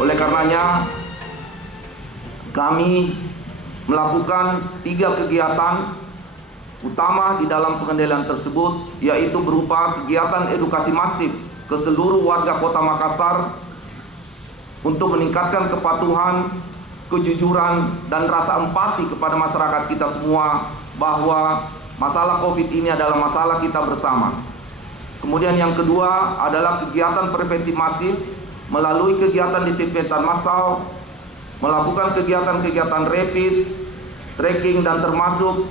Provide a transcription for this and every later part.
Oleh karenanya, kami melakukan 3 kegiatan utama di dalam pengendalian tersebut, yaitu berupa kegiatan edukasi masif ke seluruh warga Kota Makassar untuk meningkatkan kepatuhan, kejujuran, dan rasa empati kepada masyarakat kita semua bahwa masalah COVID ini adalah masalah kita bersama. Kemudian yang kedua adalah kegiatan preventif masif melalui kegiatan disinfektan massal, melakukan kegiatan-kegiatan rapid, tracking, dan termasuk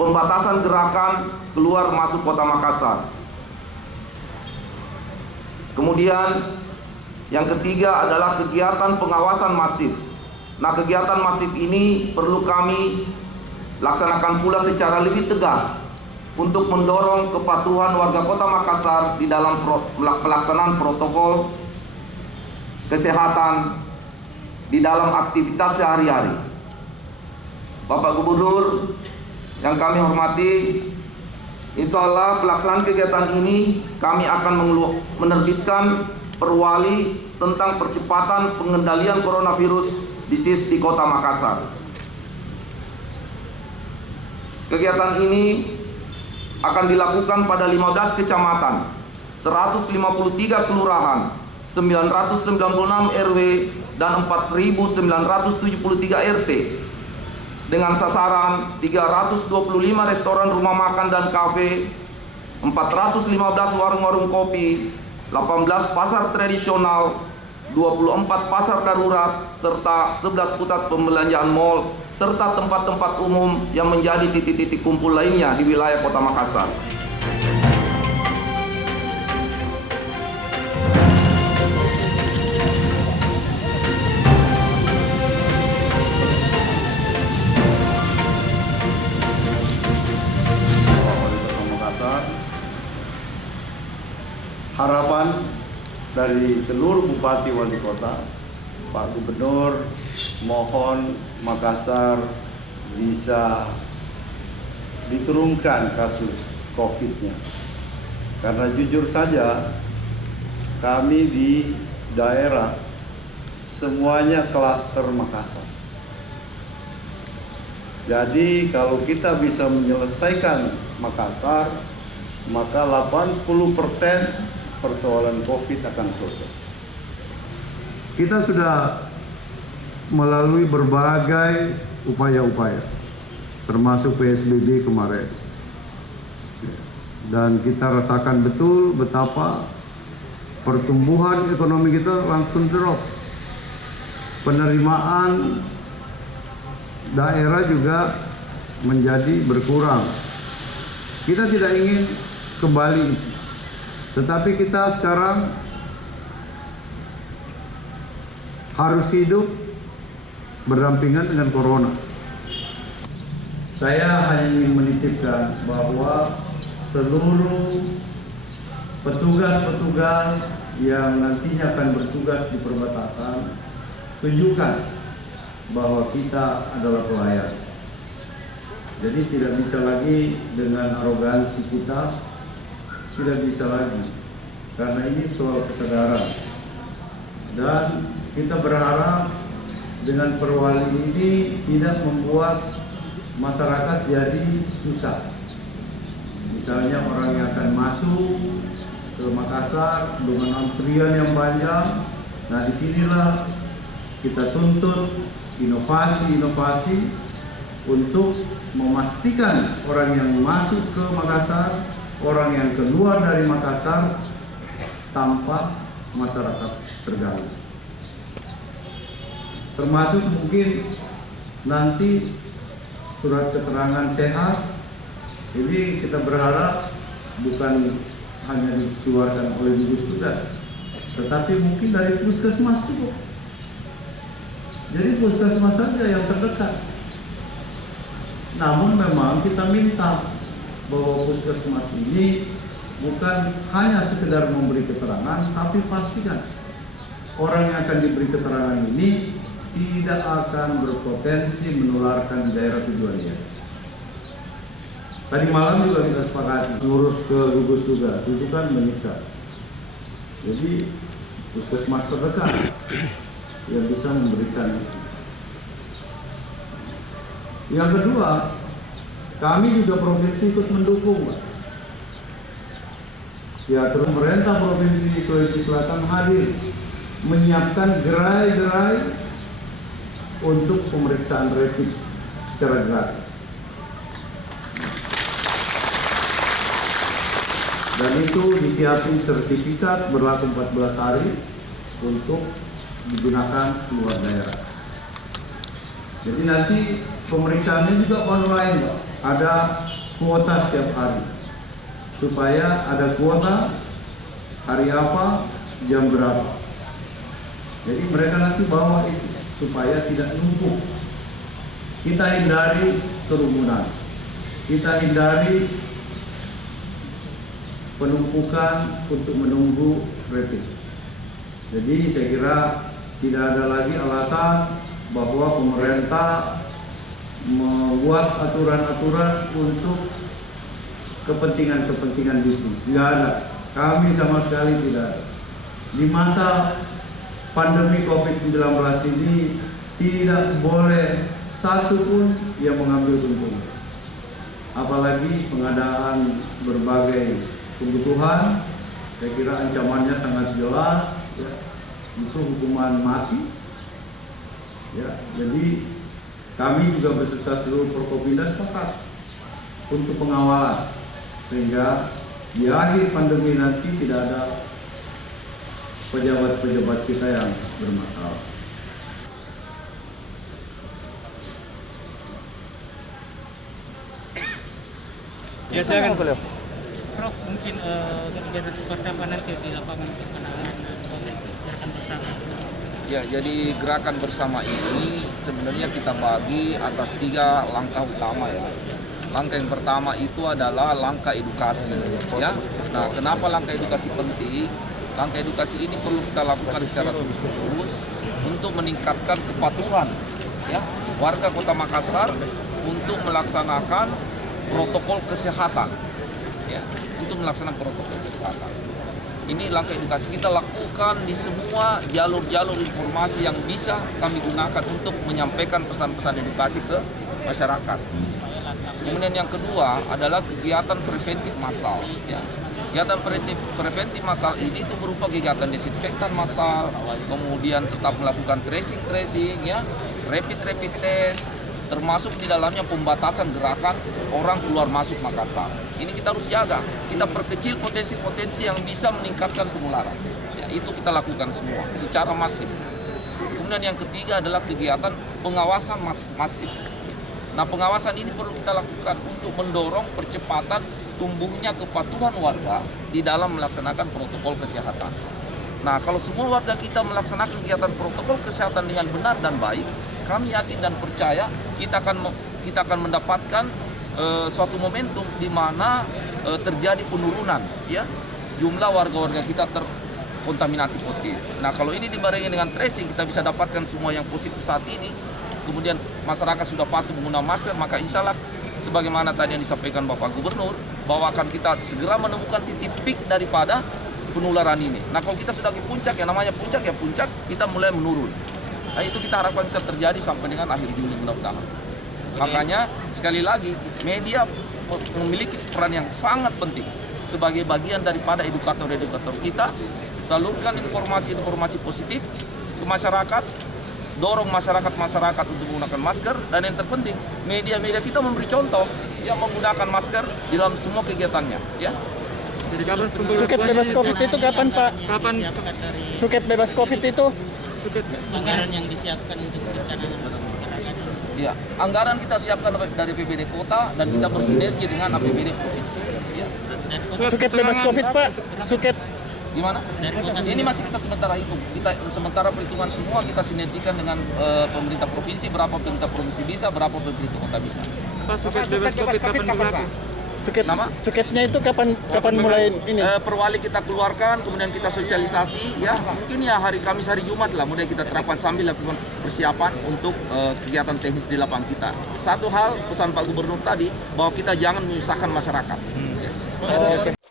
pembatasan gerakan keluar masuk Kota Makassar. Kemudian yang ketiga adalah kegiatan pengawasan masif. Nah, kegiatan masif ini perlu kami laksanakan pula secara lebih tegas untuk mendorong kepatuhan warga Kota Makassar di dalam pelaksanaan protokol kesehatan di dalam aktivitas sehari-hari. Bapak Gubernur yang kami hormati, insya Allah pelaksanaan kegiatan ini kami akan menerbitkan perwali tentang percepatan pengendalian coronavirus disease di Kota Makassar. Kegiatan ini akan dilakukan pada 15 kecamatan, 153 kelurahan, 996 RW, dan 4.973 RT dengan sasaran 325 restoran, rumah makan, dan kafe, 415 warung-warung kopi, 18 pasar tradisional, 24 pasar darurat, serta 11 pusat pembelanjaan mal, serta tempat-tempat umum yang menjadi titik-titik kumpul lainnya di wilayah Kota Makassar. Harapan dari seluruh bupati wali kota, Pak Gubernur, mohon Makassar bisa diturunkan kasus COVID-nya. Karena jujur saja, kami di daerah semuanya klaster Makassar. Jadi kalau kita bisa menyelesaikan Makassar, maka 80% persoalan COVID akan selesai. Kita sudah melalui berbagai upaya-upaya, termasuk PSBB kemarin. Dan kita rasakan betul betapa pertumbuhan ekonomi kita langsung drop. Penerimaan daerah juga menjadi berkurang. Kita tidak ingin kembali, tetapi kita sekarang harus hidup berdampingan dengan corona. Saya hanya ingin menitipkan bahwa seluruh petugas-petugas yang nantinya akan bertugas di perbatasan, tunjukkan bahwa kita adalah pelayan. Jadi tidak bisa lagi dengan arogansi kita, tidak bisa lagi, karena ini soal kesadaran. Dan kita berharap dengan perwali ini tidak membuat masyarakat jadi susah. Misalnya orang yang akan masuk ke Makassar dengan antrian yang panjang, nah disinilah kita tuntut inovasi-inovasi untuk memastikan orang yang masuk ke Makassar, orang yang keluar dari Makassar tanpa masyarakat terganggu. Termasuk mungkin nanti surat keterangan sehat. Jadi kita berharap bukan hanya dikeluarkan oleh gugus tugas, tetapi mungkin dari puskesmas juga. Jadi puskesmas saja yang terdekat. Namun memang kita minta bahwa puskesmas ini bukan hanya sekedar memberi keterangan, tapi pastikan orang yang akan diberi keterangan ini tidak akan berpotensi menularkan daerah tujuannya. Tadi malam juga kita sepakati ngurus ke gugus tugas itu kan menyiksa. Jadi puskesmas terdekat yang bisa memberikan itu. Yang kedua, kami juga provinsi ikut mendukung, Pak. Ya, terus pemerintah Provinsi Sulawesi Selatan hadir menyiapkan gerai-gerai untuk pemeriksaan rapid secara gratis. Dan itu disiapin sertifikat berlaku 14 hari untuk digunakan keluar daerah. Jadi nanti pemeriksaannya juga online, Pak. Ada kuota setiap hari, supaya ada kuota hari apa, jam berapa. Jadi mereka nanti bawa itu supaya tidak numpuk. Kita hindari kerumunan, kita hindari penumpukan untuk menunggu rapid. Jadi saya kira tidak ada lagi alasan bahwa pemerintah membuat aturan-aturan untuk kepentingan-kepentingan bisnis. Tidak ada. Kami sama sekali tidak ada. Di masa pandemi COVID-19 ini tidak boleh satu pun yang mengambil keuntungan. Apalagi pengadaan berbagai kebutuhan, saya kira ancamannya sangat jelas, ya. Itu hukuman mati. Ya, jadi kami juga beserta seluruh Forkopimda sepakat untuk pengawalan, sehingga di akhir pandemi nanti tidak ada pejabat-pejabat kita yang bermasalah. Ya, silakan beliau. Prof, mungkin kegiatan seperti apa nanti di lapangan untuk penanganan gerakan bersama? Ya, jadi gerakan bersama ini sebenarnya kita bagi atas 3 langkah utama ya. Langkah yang pertama itu adalah langkah edukasi ya. Nah, kenapa langkah edukasi penting? Langkah edukasi ini perlu kita lakukan secara terus-menerus untuk meningkatkan kepatuhan ya warga Kota Makassar untuk melaksanakan protokol kesehatan ya, untuk melaksanakan protokol kesehatan. Ini langkah edukasi kita lakukan di semua jalur-jalur informasi yang bisa kami gunakan untuk menyampaikan pesan-pesan edukasi ke masyarakat. Kemudian yang kedua adalah kegiatan preventif massal. Ya. Kegiatan preventif massal ini itu berupa kegiatan desinfektan massal, kemudian tetap melakukan tracing ya, rapid test, termasuk di dalamnya pembatasan gerakan orang keluar masuk Makassar. Ini kita harus jaga, kita perkecil potensi-potensi yang bisa meningkatkan penularan. Ya, itu kita lakukan semua secara masif. Kemudian yang ketiga adalah kegiatan pengawasan masif. Nah, pengawasan ini perlu kita lakukan untuk mendorong percepatan tumbuhnya kepatuhan warga di dalam melaksanakan protokol kesehatan. Nah, kalau semua warga kita melaksanakan kegiatan protokol kesehatan dengan benar dan baik, kami yakin dan percaya kita akan mendapatkan suatu momentum di mana terjadi penurunan ya jumlah warga-warga kita terkontaminasi positif. Nah, kalau ini dibarengi dengan tracing, kita bisa dapatkan semua yang positif saat ini. Kemudian masyarakat sudah patuh menggunakan masker, maka insya Allah sebagaimana tadi yang disampaikan Bapak Gubernur, bahwa akan kita segera menemukan titik peak daripada penularan ini. Nah, kalau kita sudah di puncak, yang namanya puncak ya puncak, kita mulai menurun. Nah, itu kita harapkan bisa terjadi sampai dengan akhir Juli mudah-mudahan. Makanya sekali lagi media memiliki peran yang sangat penting sebagai bagian daripada edukator-edukator kita. Salurkan informasi-informasi positif ke masyarakat, dorong masyarakat untuk menggunakan masker, dan yang terpenting media-media kita memberi contoh yang menggunakan masker di dalam semua kegiatannya ya. Jadi kapan suket bebas COVID itu kapan, Pak? Kapan suket bebas COVID itu? Anggaran yang disiapkan untuk perencanaan. Ya, anggaran kita siapkan dari APBD kota dan kita bersinergi dengan APBD provinsi. Ya. Suket bebas COVID, Pak. Suket Gimana? Ini masih kita sementara hitung. Kita sementara perhitungan semua kita sinergikan dengan pemerintah provinsi, berapa pemerintah provinsi bisa, berapa pemerintah kota bisa. Pak, suket bebas COVID kapan berlaku? Suketnya itu kapan mulai ini? Per wali kita keluarkan, kemudian kita sosialisasi ya. Mungkin ya hari Kamis, hari Jumat lah mulai kita terapkan sambil lakukan persiapan untuk kegiatan teknis di lapangan kita. Satu hal pesan Pak Gubernur tadi bahwa kita jangan menyusahkan masyarakat. Oke.